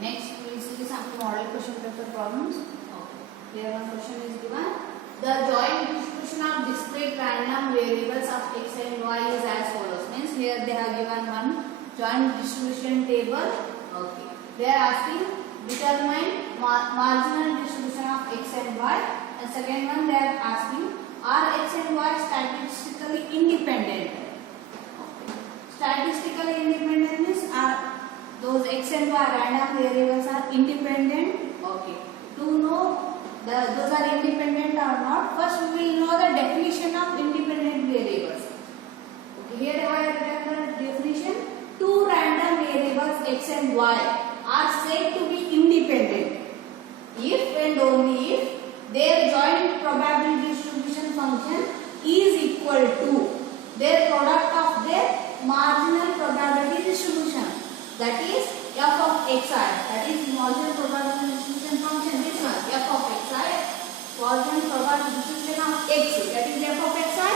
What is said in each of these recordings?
Next we will see some model question paper problems. Okay. Here one question is given. The joint distribution of discrete random variables of x and y is as follows. Means here they have given one joint distribution table. Okay. They are asking determine marginal distribution of x and y. And second one they are asking are x and y statistically independent? Okay. Statistically independent means are those x and y random variables are independent. Okay. To know those are independent or not, first we will know the definition of independent variables. Okay. Here I have written the definition. Two random variables x and y are said to be independent if and only if their joint probability distribution function is equal to their product of their marginal probability distribution. That is f of xi. That is marginal probability distribution function. This one f of xi. Marginal probability distribution of x. That is f of xi.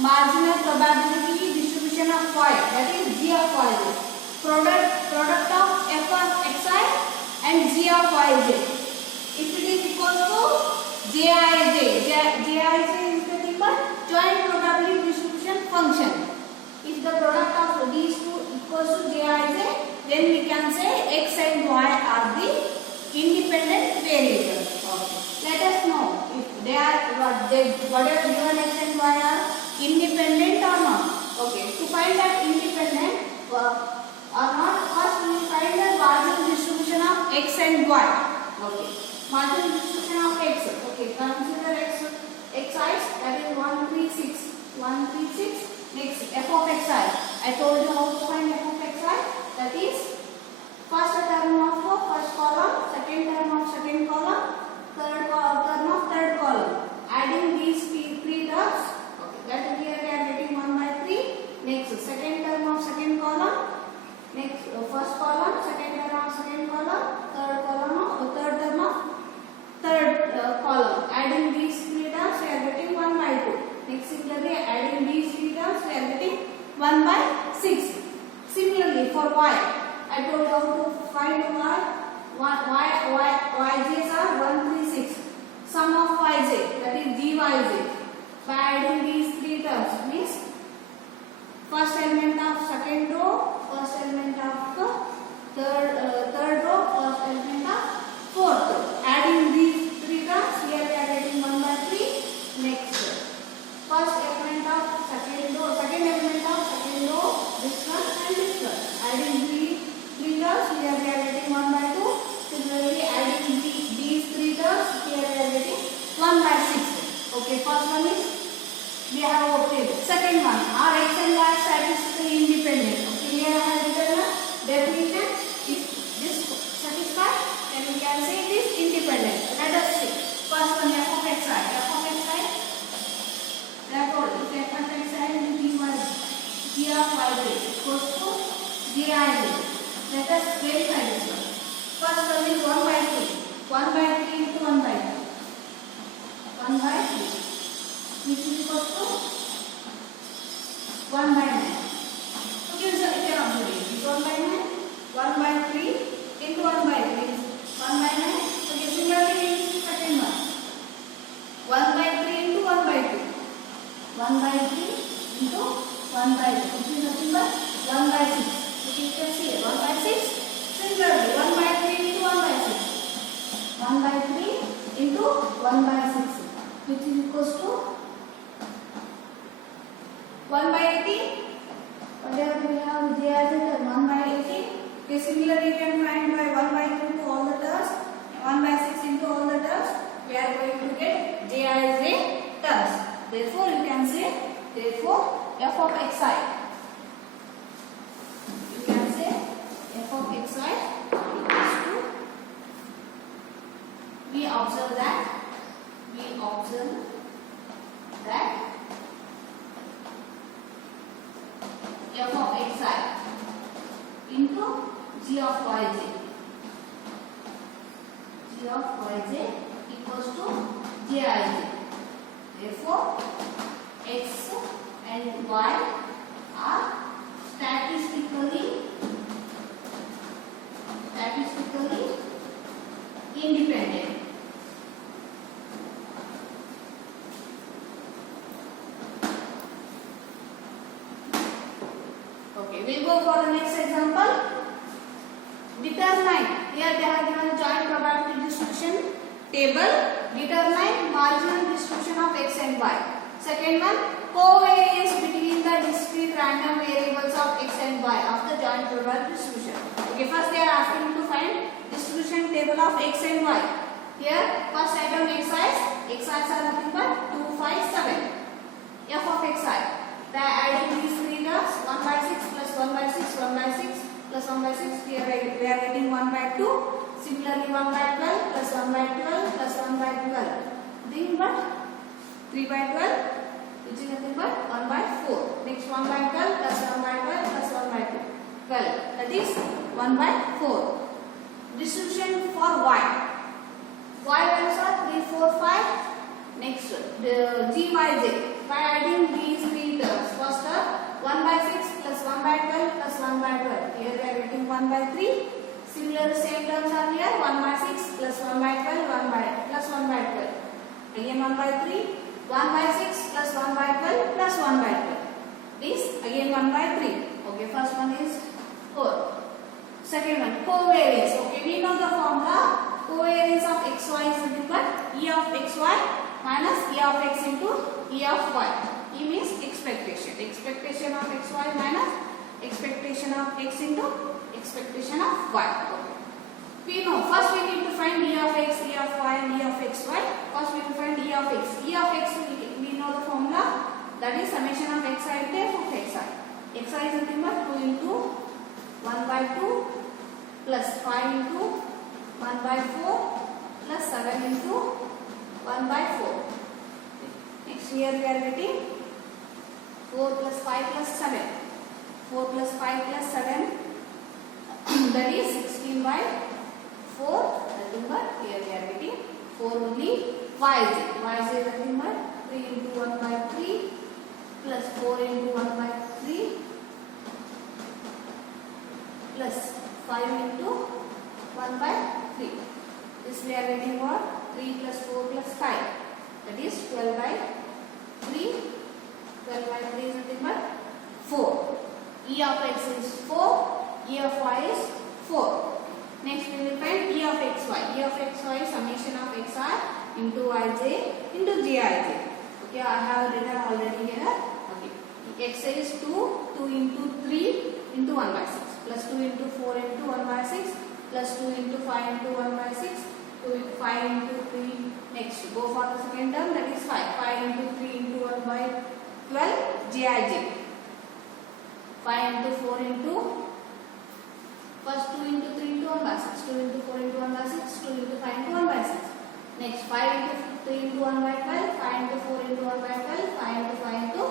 Marginal probability distribution of y. That is g of yj. Product of f of xi and g of yj. If it is equal to jij. Jij is nothing but joint probability distribution function. If the product of these two equals to jij, then we can say x and y are the independent variables. Okay. Let us know if they are whatever given x and y are independent or not. Okay. To find that independent or not, first we will find the marginal distribution of x and y. Okay. Marginal distribution of x. Okay. Consider xi. That is 136. 136. Next f of xi. I told you how to find f of xi. That is first term of first column, second term of second column, third term of third column. Adding these three terms, okay, that here we are getting 1 by 3. Next second term of second column, next first column, second term of second column, third term of third column. Adding these three terms, we are getting 1 by 2. Next similarly, adding these three terms, we are getting 1 by 6. Similarly, for y, I told you how to find yj's are 136. Sum of yj, that is gyj. By adding these three terms, means first element of second row, first element of third row, first element of fourth row. Adding these three terms, here we are getting 1 by 3. Next, first element of second row, second element of second row, this one and this one. Adding three terms, here we are getting 1 by 2. Similarly, adding these three terms, here we are getting 1 by 6. Okay, first one is we have obtained. Second one, are x and y statistically independent? Okay, here I have written a definition. If this satisfies, then we can say it is independent. Let us see. First one, f of xi. F of xi. Therefore, if f of xi and g of yj equals to gij. Let us verify this one. First one is 1 by 3. 1 by 3 into 1 by 2. 1 by 3. Which is equals to 1 by 9. Okay, so you can observe it. It's 1 by 9. 1 by 3 into 1 by 3 is 1 by 9. Okay, similarly we will see second one. 1 by 3 into 1 by 2. 1 by 3 into 1 by 2. Which is nothing but 1 by 6. Okay, you can see 1 by 6. Similarly, 1 by 3 into 1 by 6. 1 by 3 into 1 by 6. Which is equals to 1 by 18. Whatever we have j as a 1 by 18. Okay, similarly you can find by 1 by 2 into all the terms, 1 by 6 into all the terms, we are going to get j as a terms. Therefore you can say, therefore f of xi. You can say f of xi equals to, we observe that f of xi into g of yj. G of yj equals to jij. Therefore, x and y are statistically we'll go for the next example. Determine. Here they have given joint probability distribution table. Determine marginal distribution of x and y. Second one, covariance between the discrete random variables of x and y of the joint probability distribution. Okay, first they are asking to find distribution table of x and y. Here, first item xi are nothing but 2, 5, 7. F of xi. They are adding these three terms 1 by 6 plus 1 by 6, 1 by 6 plus 1 by 6. Here we are getting 1 by 2. Similarly, 1 by 12 plus 1 by 12 plus 1 by 12. Nothing but 3 by 12, which is nothing but 1 by 4. Next 1 by 12 plus 1 by 12 plus 1 by 2. 12. That is 1 by 4. Distribution for y. Y values are 3, 4, 5. Next, the g, y, j. By adding these three terms, first 1 by 6 plus 1 by 12 plus 1 by 12. Here we are getting 1 by 3. Similar same terms are here 1 by 6 plus 1 by 12 plus 1 by 12. Again 1 by 3, 1 by 6 plus 1 by 12 plus 1 by 12. This again 1 by 3. Okay, first one is 4. Second one, covariance. Okay, we know the formula. Covariance of xy is nothing but E of xy minus E of x into E of y. E means expectation. Expectation of xy minus expectation of x into expectation of y. Okay. We know first we need to find E of x, E of y and E of xy. First we will find E of x. E of x we know the formula, that is summation of xi into f of xi. Xi is nothing but 2 into 1 by 2 plus 5 into 1 by 4 plus 7 into 1 by 4. Next here we are getting 4 plus 5 plus 7. 4 plus 5 plus 7, that is 16 by 4. Nothing but here we are getting 4 only yj. Yj is nothing but 3 into 1 by 3 plus 4 into 1 by 3 plus 5 into 1 by 3. This we are getting what? 3 plus 4 plus 5. That is 12 by 3. 12 by 3 is nothing but 4. E of x is 4. E of y is 4. Next we will find E of xy. E of xy is summation of xi into yj into gij. Okay, I have written already here. Okay, x is 2. 2 into 3 into 1 by 6 plus 2 into 4 into 1 by 6 plus 2 into 5 into 1 by 6, 5 into 3. Next, go for the second term, that is 5. 5 into 3 into 1 by 12, gij. 5 into 4 into, first 2 into 3 into 1 by 6, 2 into 4 into 1 by 6, 2 into 5 into 1 by 6. Next, 5 into 3 into 1 by 12, 5 into 4 into 1 by 12, 5 into 5 into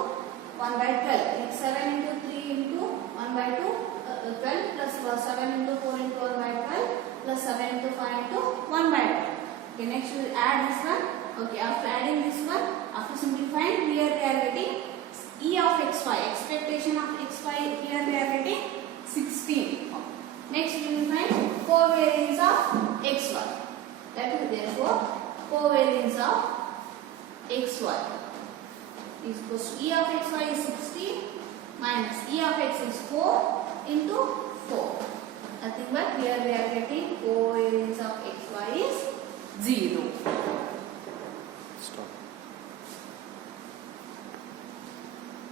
1 by 12. Next, 7 into 3 into 1 by 2, 12 plus 7 into 4 into 1 by 12 plus 7 into 5 into 1 by 12. Okay, next we will add this one. Okay, after adding this one, after simplifying, here we are getting E of xy. Expectation of xy, here we are getting 16. Next we will find covariance of xy. That is therefore covariance of xy is equals to E of xy is 16 minus E of x is 4 into 4. Nothing but here we are getting covariance of xy is 0.